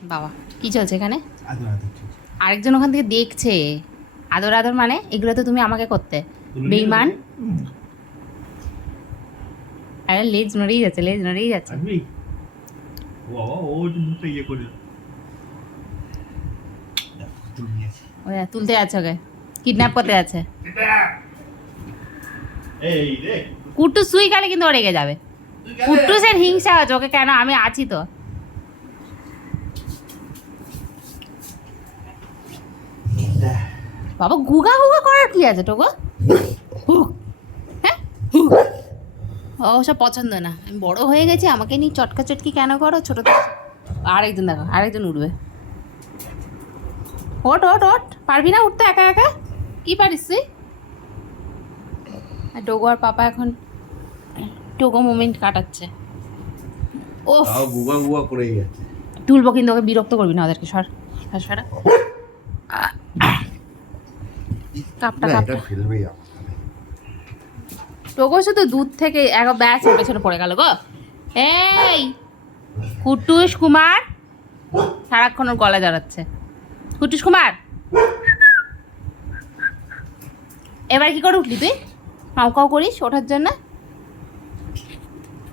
বাবা কি চলছে এখানে? আরেকজন ওখান থেকে দেখছে। আদর আদর মানে? এগুলো তো তুমি আমাকে করতে। বেইমান? আরে লেজ নড়েই যাচ্ছে লেজ নড়েই যাচ্ছে। ইয়ে তুলতে যাচ্ছে ওকে। কিডন্যাপ করতে যাচ্ছে। এই কুট্টু সুই গেলে কিন্তু ও রেগে যাবে। গেলে? কুট্টুসের হিংসা হচ্ছে ওকে কেন? আমি আছি তো। বাবা গুগা গুগা করার কি আছে টোগো? হুক। হ্যাঁ? হুক। ও সব পছন্দ না। আমি বড় হয়ে গেছি আমাকে নিয়ে চটকা চটকি কেন করো? ছোটো আরেকজন দেখো আরেকজন উঠবে। ওট ওট ওট পারবি না উঠতে একা একা? কি পারিস তুই? টোগো আর পাপা এখন টোগো মোমেন্ট কাটাচ্ছে। ও গুগা গুগা যাচ্ছে। তুলবো কিন্তু ওকে বিরক্ত করবি না ওদেরকে সর। সর, সরা। কাপটা কাপটা। ফেলবেই টোকো শুধু দুধ থেকে এক ব্যাস পেছনে পড়ে গেল গো। এই কুটুস কুমার। সারাক্ষণ ওর গলা জড়াচ্ছে কুটুস কুমার। এবার কি করে উঠলি তুই? কাউ কাউ করিস ওঠার জন্য?